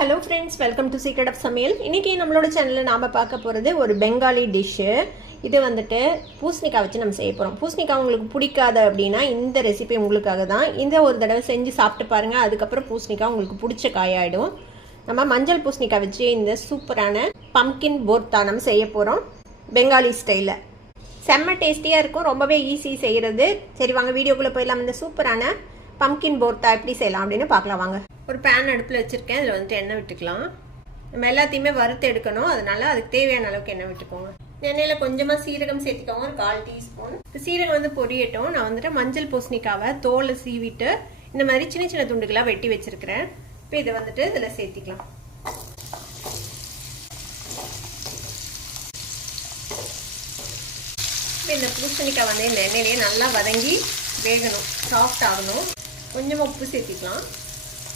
Hello friends welcome to secret of Samayal இன்றைக்கி நம்மளோட சேனலில் நாம் பார்க்க போகிறது ஒரு பெங்காலி டிஷ்ஷு இது வந்துட்டு பூசணிக்காய் வச்சு நம்ம செய்ய போகிறோம் பூசணிக்காய் உங்களுக்கு பிடிக்காத அப்படின்னா இந்த ரெசிபி உங்களுக்காக தான். இந்த ஒரு தடவை செஞ்சு சாப்பிட்டு பாருங்கள் அதுக்கப்புறம் பூசணிக்காய் உங்களுக்கு பிடிச்ச காயாயிடும். நம்ம மஞ்சள் பூசணிக்காய் வச்சு இந்த சூப்பரான பம்கின் போர்த்தா நம்ம செய்ய போகிறோம் பெங்காலி ஸ்டைலில் செம்ம டேஸ்டியாக இருக்கும் ரொம்பவே ஈஸி செய்கிறது சரி வாங்க வீடியோக்குள்ளே போயிடலாம். இந்த சூப்பரான பம்கின் போர்த்தா எப்படி செய்யலாம் அப்படின்னு பார்க்கலாம் வாங்க. ஒரு பேன் அடுப்பில் வச்சுருக்கேன். அதில் வந்துட்டு எண்ணெய் விட்டுக்கலாம். நம்ம எல்லாத்தையுமே வறுத்து எடுக்கணும். அதனால அதுக்கு தேவையான அளவுக்கு எண்ணெய் விட்டுக்கோங்க. எண்ணெயில் கொஞ்சமாக சீரகம் சேர்த்துக்கோங்க. ஒரு கால் டீஸ்பூன். இப்போ சீரகம் வந்து பொரியட்டும். நான் வந்துட்டு மஞ்சள் பூசணிக்காவை தோலை சீவிட்டு இந்த மாதிரி சின்ன சின்ன துண்டுகளாக வெட்டி வச்சுருக்கிறேன். இப்போ இதை வந்துட்டு இதில் சேர்த்திக்கலாம். இப்போ இந்த பூசணிக்காய் வந்து இந்த எண்ணெயிலேயே நல்லா வதங்கி வேகணும். சாஃப்ட் ஆகணும். கொஞ்சமாக உப்பு சேர்த்திக்கலாம்.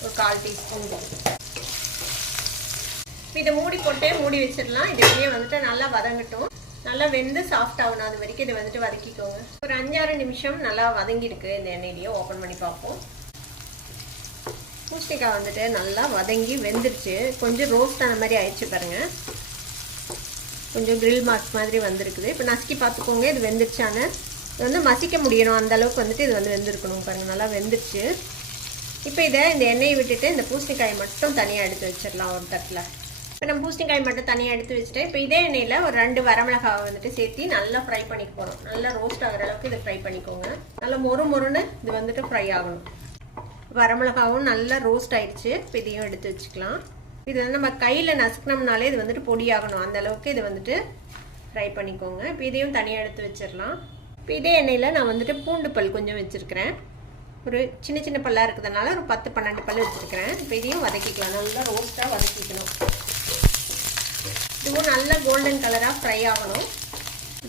ஒரு கால் டீஸ்பூன் இதை மூடி போட்டே மூடி வச்சிடலாம். இதுலேயே வந்துட்டு நல்லா வதங்கட்டும். நல்லா வெந்து சாஃப்ட் ஆகணும் அது வரைக்கும். இதை வந்துட்டு வதக்கிக்கோங்க. ஒரு அஞ்சாறு நிமிஷம் நல்லா வதங்கியிருக்கு. இந்த எண்ணெயிலேயே ஓப்பன் பண்ணி பார்ப்போம். பூசணிக்காய் வந்துட்டு நல்லா வதங்கி வெந்துருச்சு. கொஞ்சம் ரோஸ்ட் ஆன மாதிரி ஆயிடுச்சு பாருங்கள் கொஞ்சம் கிரில் மார்க் மாதிரி வந்திருக்குது. இப்போ நசுக்கி பார்த்துக்கோங்க. இது வெந்துருச்சான்னு. இது வந்து மசிக்க முடியணும். அந்த அளவுக்கு வந்துட்டு இது வந்து வெந்திருக்கணும் பாருங்கள் நல்லா வெந்துருச்சு. இப்போ இதை இந்த எண்ணெயை விட்டுட்டு இந்த பூசணிக்காயை மட்டும் தனியாக எடுத்து வச்சிடலாம் ஒரு தட்டில். இப்போ நம்ம பூசணிக்காய் மட்டும் தனியாக எடுத்து வச்சுட்டு இப்போ இதே எண்ணெயில் ஒரு ரெண்டு வரமிளகாவை வந்துட்டு சேர்த்து நல்லா ஃப்ரை பண்ணிக்க போகிறோம் நல்லா ரோஸ்ட் ஆகிற அளவுக்கு இதை ஃப்ரை பண்ணிக்கோங்க. நல்லா மொறு மொறுன்னு இது வந்துட்டு ஃப்ரை ஆகணும். வரமிளகாவும் நல்லா ரோஸ்ட் ஆயிடுச்சு. இப்போ இதையும் எடுத்து வச்சுக்கலாம். இது வந்து நம்ம கையில் நசுக்கினோம்னாலே இது வந்துட்டு பொடியாகணும். அந்த அளவுக்கு இது வந்துட்டு ஃப்ரை பண்ணிக்கோங்க. இப்போ இதையும் தனியாக எடுத்து வச்சிடலாம். இப்போ இதே எண்ணெயில் நான் வந்துட்டு பூண்டு பல் கொஞ்சம் வச்சுருக்கிறேன். ஒரு சின்ன சின்ன பல்லாக இருக்கிறதுனால ஒரு பத்து பன்னெண்டு பல் வச்சுருக்கிறேன். இப்போ இதையும் வதக்கிக்கலாம். நல்லா ரோஸ்ட்டாக வதக்கிக்கணும். இதுவும் நல்லா கோல்டன் கலராக ஃப்ரை ஆகணும்.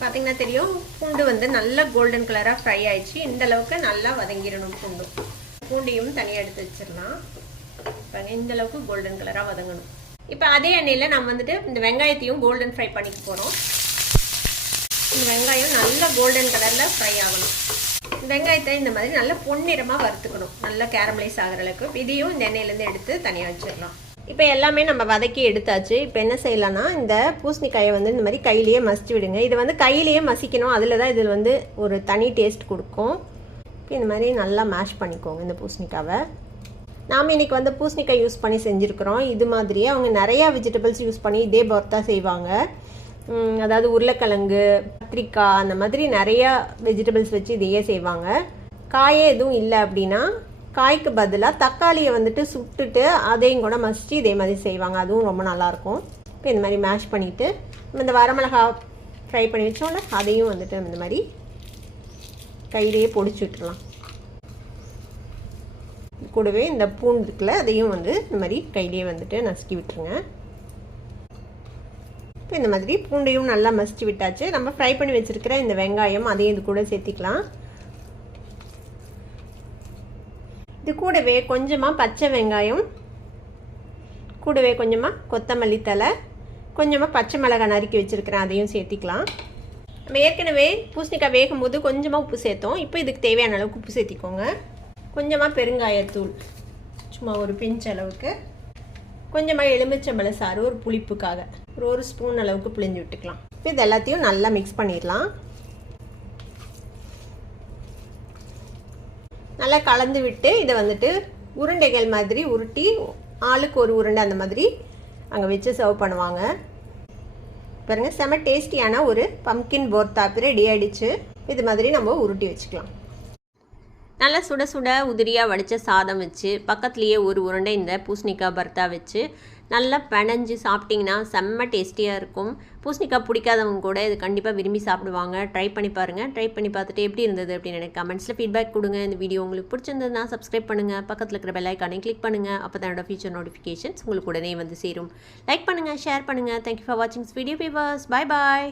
பார்த்திங்கன்னா தெரியும் பூண்டு வந்து நல்லா கோல்டன் கலராக ஃப்ரை ஆயிடுச்சு. இந்த அளவுக்கு நல்லா வதங்கிடணும் பூண்டு. பூண்டையும் தனியாக எடுத்து வச்சிடலாம். இப்போ இந்த அளவுக்கு கோல்டன் கலராக வதங்கணும். இப்போ அதே எண்ணெயில் நம்ம வந்துட்டு இந்த வெங்காயத்தையும் கோல்டன் ஃப்ரை பண்ணிக்க போகிறோம் இந்த வெங்காயம் நல்ல கோல்டன் கலரில் ஃப்ரை ஆகணும். வெங்காயத்தை இந்த மாதிரி நல்ல பொன்னிறமாக வறுத்துக்கணும். நல்லா கேரமலைஸ் ஆகிற அளவுக்கு. இதையும் இந்த எண்ணெயிலேருந்து எடுத்து தனியாக வச்சிடலாம் இப்போ எல்லாமே நம்ம வதக்கி எடுத்தாச்சு. இப்போ என்ன செய்யலாம்னா இந்த பூசணிக்காயை வந்து இந்த மாதிரி கையிலேயே மசிச்சு விடுங்க. இதை வந்து கையிலேயே மசிக்கணும். அதில் தான் இதில் வந்து ஒரு தனி டேஸ்ட் கொடுக்கும். இப்போ இந்த மாதிரி நல்லா மேஷ் பண்ணிக்கோங்க இந்த பூசணிக்காவை. நாம் இன்றைக்கி வந்து பூசணிக்காய் யூஸ் பண்ணி செஞ்சுருக்குறோம். இது மாதிரியே அவங்க நிறையா வெஜிடபிள்ஸ் யூஸ் பண்ணி இதே பர்த்தா செய்வாங்க. அதாவது உருளைக்கிழங்கு கத்திரிக்காய் அந்த மாதிரி நிறையா வெஜிடபிள்ஸ் வச்சு இதையே செய்வாங்க. காயே எதுவும் இல்லை அப்படின்னா காய்க்கு பதிலாக தக்காளியை வந்துட்டு சுட்டுட்டு அதையும் கூட மசித்து இதே மாதிரி செய்வாங்க. அதுவும் ரொம்ப நல்லாயிருக்கும். இப்போ இந்த மாதிரி மேஷ் பண்ணிவிட்டு இந்த வரமிளகா ஃப்ரை பண்ணி வச்சோம்ல அதையும் வந்துட்டு இந்த மாதிரி கையிலேயே பொடிச்சு விட்டுடலாம் கூடவே இந்த பூண்டுக்குள்ள அதையும் வந்து இந்த மாதிரி கையிலேயே வந்துட்டு நசுக்கி விட்டுருங்க. இப்போ இந்த மாதிரி பூண்டையும் நல்லா மசிச்சு விட்டாச்சு. நம்ம ஃப்ரை பண்ணி வச்சுருக்கிற இந்த வெங்காயம் அதையும் இது கூட சேர்த்திக்கலாம். இது கூடவே கொஞ்சமாக பச்சை வெங்காயம் கூடவே கொஞ்சமாக கொத்தமல்லி தலை கொஞ்சமாக பச்சை மிளகாய் நறுக்கி வச்சுருக்கிறேன் அதையும் சேர்த்திக்கலாம். நம்ம ஏற்கனவே பூசணிக்காய் வேகும் போது கொஞ்சமாக உப்பு சேர்த்தோம். இப்போ இதுக்கு தேவையான அளவுக்கு உப்பு சேர்த்திக்கோங்க. கொஞ்சமாக பெருங்காயத்தூள். சும்மா ஒரு பிஞ்ச் அளவுக்கு. கொஞ்சமாக எலுமிச்சம்பழ சாறு ஒரு புளிப்புக்காக. ஒரு ஒரு ஸ்பூன் அளவுக்கு புளிஞ்சு விட்டுக்கலாம். இப்போ இது எல்லாத்தையும் நல்லா மிக்ஸ் பண்ணிடலாம். நல்லா கலந்து விட்டு இதை வந்துட்டு உருண்டைகள் மாதிரி உருட்டி ஆளுக்கு ஒரு உருண்டை அந்த மாதிரி அங்கே வச்சு சர்வ் பண்ணுவாங்க. பாருங்கள் செம டேஸ்டியான ஒரு பம்கின் போர்த்தாப்பு ரெடி ஆகிடுச்சு இது மாதிரி நம்ம உருட்டி வச்சுக்கலாம். நல்லா சுட சுட உதிரியாக வடித்த சாதம் வச்சு பக்கத்துலேயே ஒரு உருண்டை இந்த பூசணிக்காய் பர்த்தா வச்சு நல்லா பிணைஞ்சு சாப்பிட்டிங்கன்னா செம்ம டேஸ்டியாக இருக்கும். பூசணிக்காய் பிடிக்காதவங்க கூட இது கண்டிப்பாக விரும்பி சாப்பிடுவாங்க. ட்ரை பண்ணி பாருங்கள் ட்ரை பண்ணி பார்த்துட்டு எப்படி இருந்தது அப்படின்னு எனக்கு கமெண்ட்ஸில் ஃபீட்பேக் கொடுங்க. இந்த வீடியோ உங்களுக்கு பிடிச்சிருந்ததுன்னா சப்ஸ்கிரைப் பண்ணுங்கள் பக்கத்தில் இருக்கிற பெல் ஐக்கானே கிளிக் பண்ணுங்கள் அப்போ தான் என்னோடய ஃபியூச்சர் நோட்டிஃபிகேஷன்ஸ் உங்களுக்கு உடனே வந்து சேரும். லைக் பண்ணுங்கள் ஷேர் பண்ணுங்கள் தேங்க்யூ ஃபார் வாட்சிங் வீடியோ பீவர்ஸ் பாய் பாய்